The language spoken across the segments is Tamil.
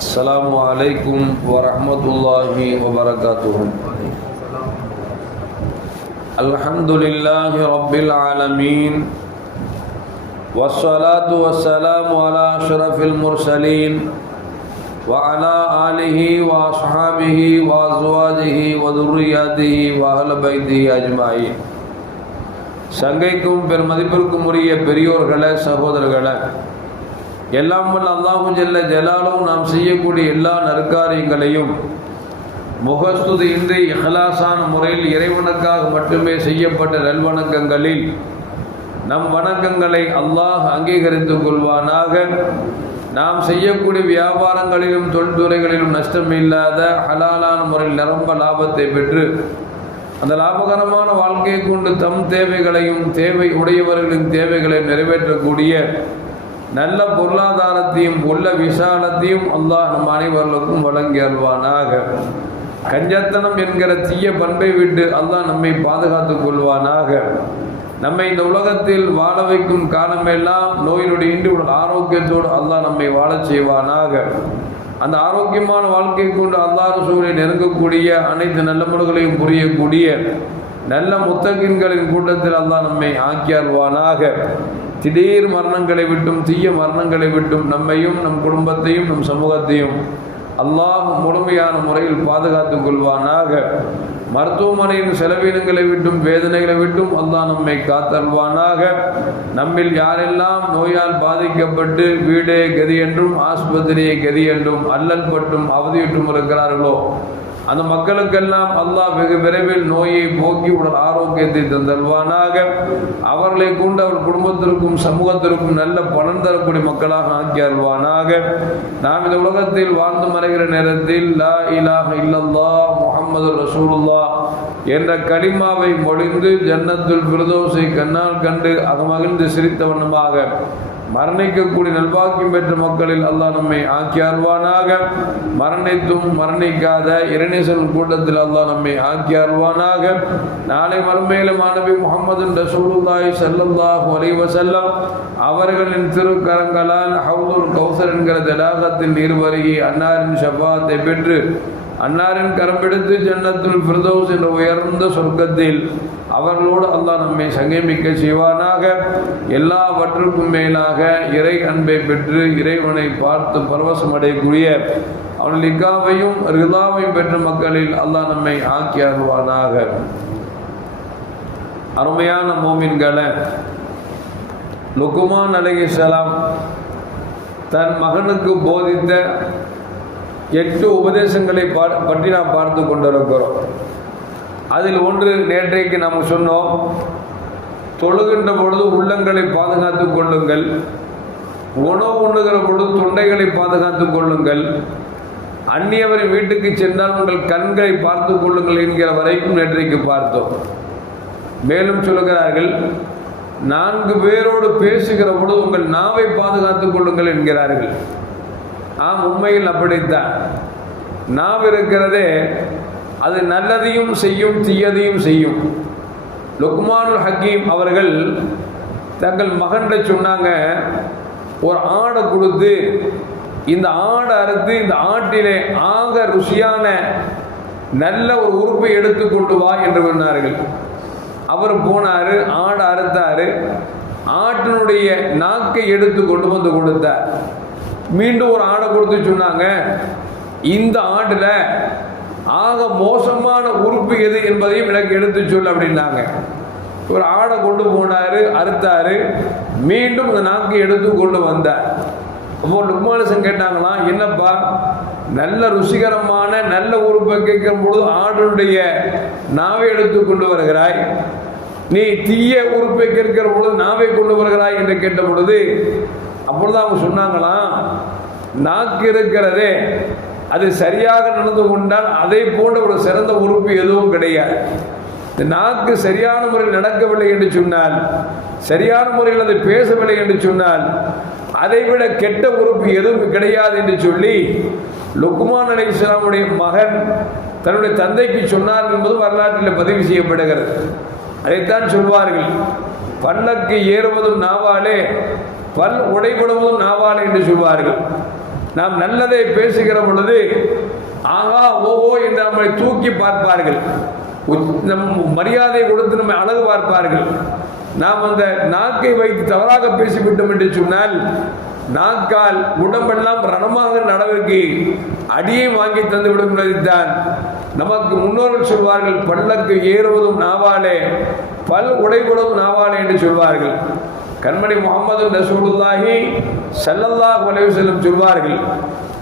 السلام عليكم ورحمة الله وبركاته الحمد لله رب العالمين والصلاة والسلام على أشرف المرسلين وعلى آله وأصحابه وأزواجه وذرياته وأهل بيته أجمعين சங்கைக்கும் பெருமதிப்பிற்கும் உரிய பெரியோர்களே சகோதரர்களே எல்லாம் வல்ல அல்லாஹும் செல்ல ஜலாலும் நாம் செய்யக்கூடிய எல்லா நற்காரியங்களையும் முகஸ்துதி இன்றி இஹலாசான முறையில் இறைவனுக்காக மட்டுமே செய்யப்பட்ட நல்வணக்கங்களில் நம் வணக்கங்களை அல்லாஹ் அங்கீகரித்துக் கொள்வானாக. நாம் செய்யக்கூடிய வியாபாரங்களிலும் தொழில்துறைகளிலும் நஷ்டம் இல்லாத ஹலாலான முறையில் நிரம்ப லாபத்தை பெற்று அந்த லாபகரமான வாழ்க்கையை கொண்டு தம் தேவைகளையும் தேவை உடையவர்களின் தேவைகளையும் நிறைவேற்றக்கூடிய நல்ல பொருளாதாரத்தையும் உள்ள விசாலத்தையும் அல்லாஹ் நம் அனைவர்களுக்கும் வழங்கி அல்வானாக கஞ்சத்தனம் என்கிற தீய பண்பை விட்டு அல்லாஹ் நம்மை பாதுகாத்துக் கொள்வானாக. நம்மை இந்த உலகத்தில் வாழ வைக்கும் காலமெல்லாம் நோயினுடைய இன்றி உடல் ஆரோக்கியத்தோடு அல்லாஹ் நம்மை வாழச் செய்வானாக. அந்த ஆரோக்கியமான வாழ்க்கை கொண்டு அல்லாஹ் சூழலை நெருங்கக்கூடிய அனைத்து நல்ல முறைகளையும் புரியக்கூடிய நல்ல முத்தகின்களின் கூட்டத்தில் அல்லாஹ் நம்மை ஆக்கியாள்வானாக திடீர் மரணங்களை விட்டும் தீய மரணங்களை விட்டும் நம்மையும் நம் குடும்பத்தையும் நம் சமூகத்தையும் அல்லாஹ் முழுமையான முறையில் பாதுகாத்துக் கொள்வானாக. மருத்துவமனையின் செலவினங்களை விட்டும் வேதனைகளை விட்டும் அல்லாஹ் நம்மை காத்தல்வானாக நம்மில் யாரெல்லாம் நோயால் பாதிக்கப்பட்டு வீடே கதி என்றும் ஆஸ்பத்திரியே கதி என்றும் அல்லல் பட்டும் அவதியிட்டும் இருக்கிறார்களோ அந்த மக்களுக்கெல்லாம் அல்லாஹ் வெகு விரைவில் நோயை போக்கி உடல் ஆரோக்கியத்தை தந்தல்வானாக அவர்களை கொண்டு அவர் குடும்பத்திற்கும் சமூகத்திற்கும் நல்ல பலன் தரக்கூடிய மக்களாக ஆக்கி அல்வானாக நாம் இந்த உலகத்தில் வாழ்ந்து மறைகிற நேரத்தில் லா இலாஹ இல்லல்லா முகமது ரசூலுல்லா என்ற களிமாவை மொழிந்து ஜன்னத்துல் பிரதோசை கண்ணால் கண்டு அகமகிழ்ந்து சிரித்த வண்ணமாக மரணிக்கக்கூடிய நல்வாக்கியம் பெற்ற மக்களில் அல்லாஹ் நம்மை ஆக்கி அருள்வானாக மரணித்தும் மரணிக்காத இரணேசன் கூட்டத்தில் அல்லாஹ் நம்மை ஆக்கி அருள்வானாக நாளை மறுமையில மாணவி முகமது ரசூலுல்லாய் சல்லல்லாஹு அலைஹி வஸல்லம் அவர்களின் திருக்கரங்களால் ஹவுதுல் கௌசர் என்கிற தடாகத்தில் நீர் வருகி அன்னாரின் ஷபாத்தை பெற்று அன்னாரின் கரம்பெடுத்து ஜன்னத்துல் ஃபிர்தௌஸ் என்ற உயர்ந்த சொர்க்கத்தில் அவர்களோடு அல்லாஹ் நம்மை சங்கமிக்க செய்வானாக. எல்லாவற்றுக்கும் மேலாக இறை அன்பை பெற்று இறைவனை பார்த்து பரவசம் அடையக்கூடிய அவன் லிக்காவையும் ரிதாவையும் பெற்ற மக்களில் அல்லாஹ் நம்மை ஆக்கி அருவானாக அருமையான மோமின்களை லுக்குமான் அலகிசலாம் தன் மகனுக்கு போதித்த எட்டு உபதேசங்களை பா- பற்றி நாம் பார்த்து கொண்டிருக்கிறோம். அதில் ஒன்று நேற்றைக்கு நாம் சொன்னோம் தொழுகின்ற பொழுது உள்ளங்களை பாதுகாத்துக் கொள்ளுங்கள். உணவு உண்ணுகிற பொழுது தொண்டைகளை பாதுகாத்துக் கொள்ளுங்கள். அந்நியவரின் வீட்டுக்கு சென்றால் உங்கள் கண்களை பார்த்துக் கொள்ளுங்கள் என்கிற வரைக்கும் நேற்றைக்கு பார்த்தோம். மேலும் சொல்லுகிறார்கள் நான்கு பேரோடு பேசுகிற பொழுது உங்கள் நாவை பாதுகாத்துக் கொள்ளுங்கள் என்கிறார்கள். ஆம் உண்மையில் அப்படித்தான். நாம் இருக்கிறதே அது நல்லதையும் செய்யும் தீயதையும் செய்யும். லுக்மானுல் ஹக்கீம் அவர்கள் தங்கள் மகன்கிட்ட சொன்னாங்க ஒரு ஆடை கொடுத்து இந்த ஆடை அறுத்து இந்த ஆட்டிலே ஆக ருசியான நல்ல ஒரு உறுப்பை எடுத்து கொண்டு வா என்று சொன்னார்கள். அவர் போனாரு ஆடை அறுத்தார் ஆட்டினுடைய நாக்கை எடுத்து கொண்டு வந்து கொடுத்தார். மீண்டும் ஒரு ஆடை கொடுத்து சொன்னாங்க. இந்த ஆண்டில் ஆக மோசமான உறுப்பு எது என்பதையும் எனக்கு எடுத்து சொல் அப்படின்னாங்க. ஒரு ஆடை கொண்டு போனார் அறுத்தாரு. மீண்டும் இந்த நாக்கை எடுத்து கொண்டு வந்தார். அப்போ லுக்மானசன் கேட்டாங்களாம் என்னப்பா நல்ல ருசிகரமான நல்ல உறுப்பை கேட்கும் பொழுது ஆடுடைய நாவை எடுத்து கொண்டு வருகிறாய். நீ தீய உறுப்பை கேட்கிற பொழுது நாவை கொண்டு வருகிறாய் என்று கேட்ட பொழுது அப்பொழுது அவங்க சொன்னாங்களாம் நாக்கு இருக்கிறதே. அது சரியாக நடந்து கொண்டால் அதை போன்ற ஒரு சிறந்த உறுப்பு எதுவும் கிடையாது. இந்த நாக்கு சரியான முறையில் நடக்கவில்லை என்று சொன்னால் சரியான முறையில் அது பேசவில்லை என்று சொன்னால் அதைவிட கெட்ட உறுப்பு எதுவும் கிடையாது என்று சொல்லி லுக்மான் அலி இஸ்லாமுடைய மகன் தன்னுடைய தந்தைக்கு சொன்னார் என்பது வரலாற்றில் பதிவு செய்யப்படுகிறது. அதைத்தான் சொல்வார்கள். பல்லக்கு ஏறுவதும் நாவாலே பல் உடைபடுவதும் நாவாலே என்று சொல்வார்கள். நாம் நல்லதை பேசுகிற பொழுது ஆகா ஓஹோ என்று நம்மை தூக்கி பார்ப்பார்கள். நம் மரியாதை கொடுத்து நம்மை அழகு பார்ப்பார்கள். நாம் அந்த நாக்கை வைத்து தவறாக பேசிவிட்டோம் என்று சொன்னால் நாக்கால் உடம்பெல்லாம் ரணமாக நடவடிக்கை அடியை வாங்கி தந்துவிடும் என்பதைத்தான் நமக்கு முன்னோர்கள் சொல்வார்கள் பல்லக்கு ஏறுவதும் நாவாலே பல் உடைபடும் நாவாலே என்று சொல்வார்கள். கண்மணி முகமது ரசூலுல்லாஹி சல்லல்லாஹ் அலைஹி செல்லும் சொல்வார்கள்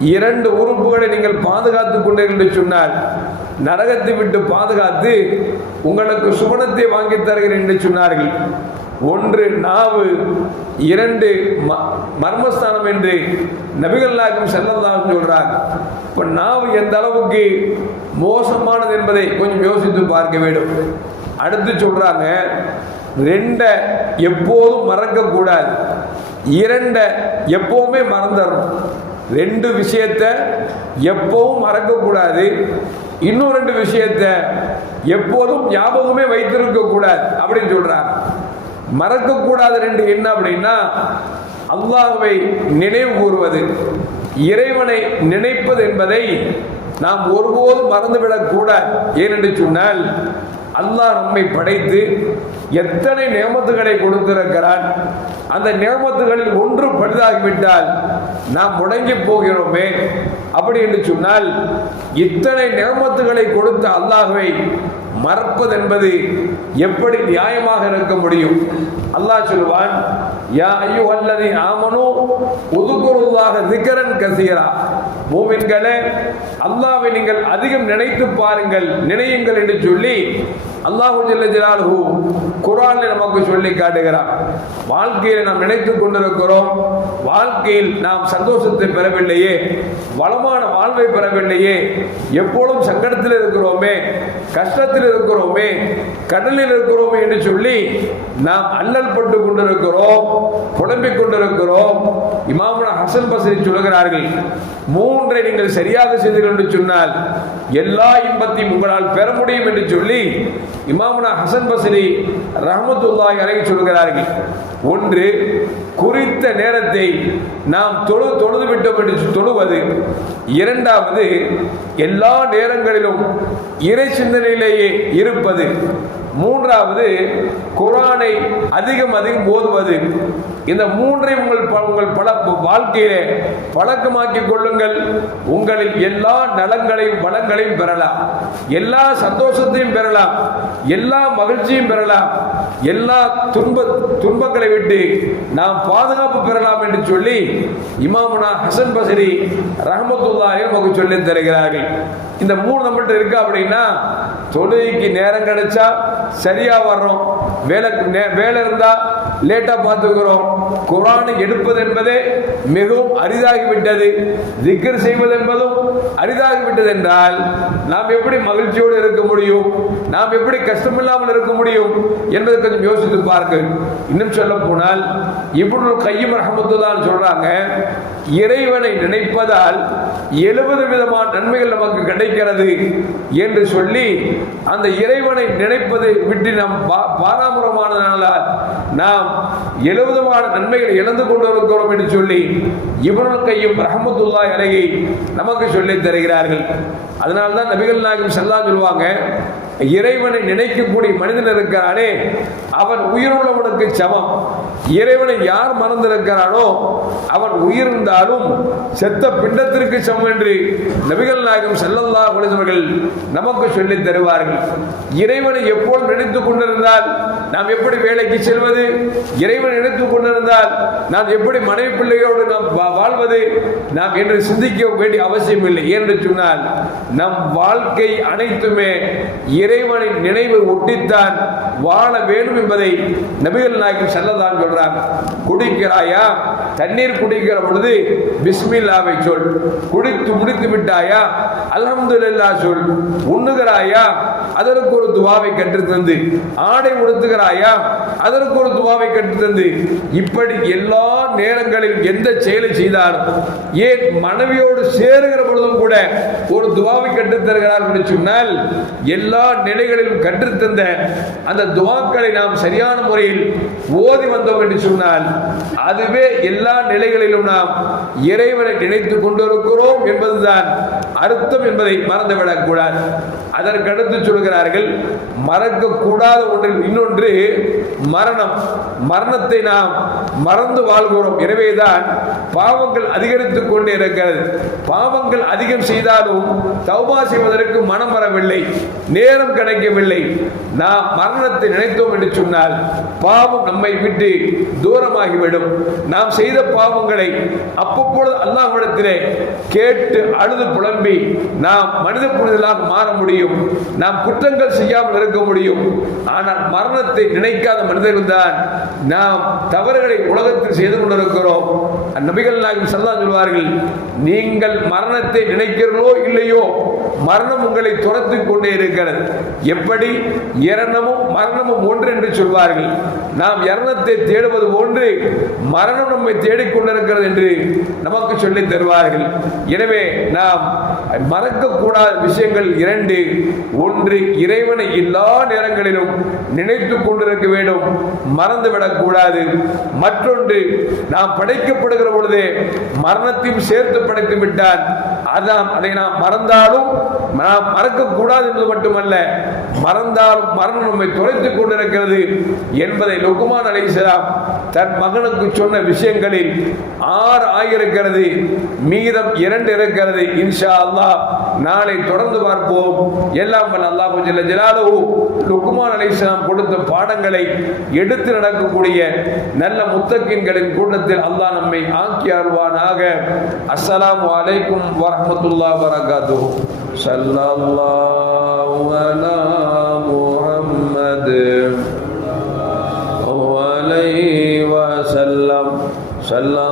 இரண்டு உறுப்புகளை நீங்கள் பாதுகாத்துக் கொண்டீர்கள் என்று சொன்னால் நரகத்தை விட்டு பாதுகாத்து உங்களுக்கு சுமணத்தை வாங்கி தருகிறேன் என்று சொன்னார்கள். ஒன்று நாவு இரண்டு ம- மர்மஸ்தானம் என்று நபிகள்லாக்கும் நாயகம் செல்லலாம் சொல்றார். இப்ப நாவு எந்த அளவுக்கு மோசமானது என்பதை கொஞ்சம் யோசித்து பார்க்க வேண்டும். அடுத்து சொல்றாங்க ரெண்டை எப்போதும் மறக்கக்கூடாது இரண்டை எப்போவுமே எப்பவுமே மறந்துடணும். ரெண்டு விஷயத்த எப்பவும் மறக்கக்கூடாது இன்னும் ரெண்டு விஷயத்த எப்போதும் ஞாபகமே வைத்திருக்க கூடாது அப்படின்னு சொல்றாங்க. மறக்கக்கூடாது ரெண்டு என்ன அப்படின்னா அல்லாஹ்வை நினைவு கூறுவது. இறைவனை நினைப்பது என்பதை நாம் ஒருபோதும் மறந்துவிடக்கூடாது ஏனென்று சொன்னால் அல்லாஹ் நம்மை படைத்து எத்தனை நியமத்துகளை கொடுத்திருக்கிறான்? அந்த நியமத்துகளில் ஒன்று பழுதாகிவிட்டால் நாம் முடங்கி போகிறோமே. அப்படி என்று சொன்னால் இத்தனை நியமத்துகளை கொடுத்த அல்லாஹுவை மறப்பது என்பது எப்படி நியாயமாக இருக்க முடியும்? அல்லாஹ் சொல்வான் யா ஐயோ அல்லது ஆமனோ ஒதுக்குறதாக திகரன் கசீரா. மூவின்களே அல்லாவை நீங்கள் அதிகம் நினைத்து பாருங்கள் நினையுங்கள் என்று சொல்லி அல்லாஹு ஜல்ல குரானில் நமக்கு சொல்லி காட்டுகிறார். வாழ்க்கையில் நாம் நினைத்து கொண்டிருக்கிறோம் வாழ்க்கையில் நாம் சந்தோஷத்தை பெறவில்லையே வளமான வாழ்வை பெறவில்லையே எப்பொழுதும் சங்கடத்தில் இருக்கிறோமே கஷ்டத்தில் இருக்கிறோமே கடலில் இருக்கிறோமே என்று சொல்லி நாம் அல்லல் பட்டு கொண்டிருக்கிறோம் புலம்பிக் கொண்டிருக்கிறோம். இமாமுன ஹசன் பசரி சொல்கிறார்கள் மூன்றை நீங்கள் சரியாக செய்தீர்கள் என்று சொன்னால் எல்லா இன்பத்தையும் உங்களால் பெற முடியும் என்று சொல்லி இமாமுனா ஹசன் பசரி ரஹமத்துல்லாஹி அலைஹி சொல்கிறார்கள். ஒன்று குறித்த நேரத்தை நாம் தொழு தொழுது விட்டோம் என்று தொழுவது. இரண்டாவது எல்லா நேரங்களிலும் இறை சிந்தனையிலேயே இருப்பது. மூன்றாவது குரானை அதிகம் அதிகம் ஓதுவது. இந்த மூன்றை உங்கள் ப- உங்கள் பல வாழ்க்கையிலே பழக்கமாக்கி கொள்ளுங்கள். உங்களில் எல்லா நலங்களையும் வளங்களையும் பெறலாம். எல்லா சந்தோஷத்தையும் பெறலாம். எல்லா மகிழ்ச்சியும் பெறலாம். எல்லா துன்ப துன்பங்களை விட்டு நாம் பாதுகாப்பு பெறலாம் என்று சொல்லி இமாமுனா ஹசன் பசரி ரஹமத்துல்லாஹி நமக்கு சொல்லி தருகிறார்கள். இந்த மூணு நம்மள்கிட்ட இருக்கா அப்படின்னா தொழுகைக்கு நேரம் கிடைச்சா சரியா வர்றோம். வேலை நே- வேலை இருந்தா லேட்டா பார்த்துக்கிறோம் குரானை எடுப்பது என்பதே மிகவும் அரிதாகிவிட்டது. திக்கர் செய்வது என்பதும் அரிதாகிவிட்டது என்றால் நாம் எப்படி மகிழ்ச்சியோடு இருக்க முடியும்? நாம் எப்படி கஷ்டமில்லாமல் இருக்க முடியும்? என்பதை கொஞ்சம் யோசித்து பார்க்க. இன்னும் சொல்ல போனால் இப்னு கையும் ரஹமத்துல்லான்னு சொல்றாங்க இறைவனை நினைப்பதால் எழுபது விதமான நன்மைகள் நமக்கு கிடைக்கிறது என்று சொல்லி அந்த இறைவனை நினைப்பதை விட்டு நாம் பா- பாராமுரமானதனால் நாம் எழுபதுமான நன்மைகளை இழந்து கொண்டு இருக்கிறோம் என்று சொல்லி இவனும் கையும் ரஹமத்துல்லா இலையை நமக்கு சொல்லித் தருகிறார்கள். அதனால்தான் நபிகள் நாயகம் செல்லா சொல்லுவாங்க இறைவனை நினைக்கக்கூடிய மனிதன் இருக்கிறானே அவன் உயிருள்ளவனுக்கு சமம். இறைவனை யார் மறந்திருக்கிறானோ அவன் உயிர்ந்தாலும் செத்த பிண்டத்திற்கு சமம் என்று நபிகள் நாயகம் செல்லல்லா அவர்கள் நமக்கு சொல்லி தருவார்கள். இறைவனை எப்போது நினைத்துக் கொண்டிருந்தால் நாம் எப்படி வேலைக்கு செல்வது? இறைவனை நினைத்து கொண்டிருந்தால் நாம் எப்படி மனைவி பிள்ளைகளோடு நாம் வா- வாழ்வது? நாம் என்று சிந்திக்க வேண்டிய அவசியம் இல்லை. ஏனென்று சொன்னால் நம் வாழ்க்கை அனைத்துமே இறைவனின் நினைவை ஒட்டித்தான் வாழ வேண்டும் என்பதை நபிகள் நாயகம் செல்லதான் சொல்றார். குடிக்கிறாயா? தண்ணீர் குடிக்கிற பொழுது பிஸ்மில்லாவை சொல். குடித்து முடித்து விட்டாயா? அலமதுல்லா சொல். உண்ணுகிறாயா? அதற்கு ஒரு துவாவை கற்றுத் தந்து ஆடை உடுத்துகிறாய்? அதற்கு ஒரு துவாவை கற்றுத்தந்து இப்படி எல்லா நேரங்களில் எந்த செயலை செய்தாலும் ஏன் மனைவியோடு சேருகிற பொழுதும் கூட ஒரு துவாவை கற்றுத்தருகிறார் என்று சொன்னால் எல்லா நிலைகளிலும் கற்றுத்தந்த அந்த துவாக்களை நாம் சரியான முறையில் ஓதி வந்தோம் என்று சொன்னால் அதுவே எல்லா நிலைகளிலும் நாம் இறைவனை நினைத்துக் கொண்டிருக்கிறோம் என்பதுதான் அர்த்தம் என்பதை மறந்துவிடக்கூடாது அதற்கடுத்து அதற்கடுத்து சொல்கிறார்கள் மறக்கக்கூடாத ஒன்றில் இன்னொன்று மரணம். மரணத்தை நாம் மறந்து வாழ்கிறோம். எனவேதான் பாவங்கள் அதிகரித்து கொண்டே இருக்கிறது. பாவங்கள் அதிகம் செய்தாலும் தௌபா செய்வதற்கு மனம் வரவில்லை. நேரம் கிடைக்கவில்லை. நாம் மரணத்தை நினைத்தோம் என்று சொன்னால் பாவம் நம்மை விட்டு தூரமாகிவிடும். நாம் செய்த பாவங்களை அப்பப்பொழுது அல்லாஹ்விடத்திலே கேட்டு அழுது புலம்பி நாம் மனித புனிதலாக மாற முடியும். நாம் குற்றங்கள் செய்யாமல் இருக்க முடியும். ஆனால் மரணத்தை நினைக்காத மனிதர்கள் தான் நாம் தவறுகளை உலகத்தில் செய்து கொண்டிருக்கிறோம். நபிகள் நாயகம் சல்லா சொல்வார்கள் நீங்கள் மரணத்தை நினைக்கிறீர்களோ இல்லையோ மரணம் உங்களை துரத்து கொண்டே இருக்கிறது. எப்படி? இரணமும் மரணமும் ஒன்று என்று சொல்வார்கள். நாம் இரணத்தை தேடுவது ஒன்று மரணம் நம்மை தேடிக்கொண்டிருக்கிறது என்று நமக்கு சொல்லித் தருவார்கள். எனவே நாம் மறக்கக்கூடாத விஷயங்கள் இரண்டு. ஒன்று இறைவனை எல்லா நேரங்களிலும் நினைத்து கொண்டிருக்க வேண்டும். மறந்துவிடக்கூடாது மற்றொன்று நாம் படைக்கப்படுகிற பொழுதே மரணத்தையும் சேர்த்து படைத்து விட்டான் அதான் அதை நாம் மறந்தாலும் நாம் மறக்கக்கூடாது என்பது மட்டுமல்ல மறந்தாலும் மரணம் நம்மை துரைத்துக் கொண்டிருக்கிறது என்பதை லுக்குமான் அலைசலாம் தன் மகனுக்கு சொன்ன விஷயங்களில் ஆறு ஆகியிருக்கிறது மீதம் இரண்டு இருக்கிறது இன்ஷா அல்லாஹ். நாளை தொடர்ந்து பார்ப்போம். எல்லாம் அல்லாஹு ஜலாலு லுக்குமான் அலிஸ்லாம் கொடுத்த பாடங்களை எடுத்து நடக்கக்கூடிய நல்ல முத்தக்கின்களின் கூட்டத்தில் அல்லாஹ் நம்மை ஆக்கி ஆழ்வானாக அஸ்ஸலாம் வலைக்கும் வரமத்துல்லா வரகாத்து சல்லல்லாஹு அலா முஹம்மது வலை வசல்லம் சல்லா